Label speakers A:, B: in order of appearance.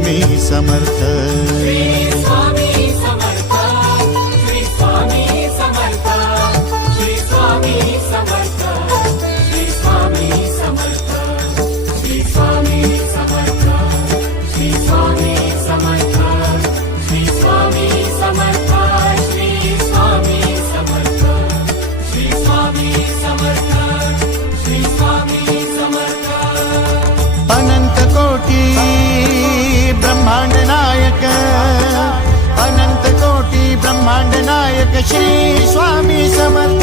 A: Swami Samarth. Shri Swami Samarth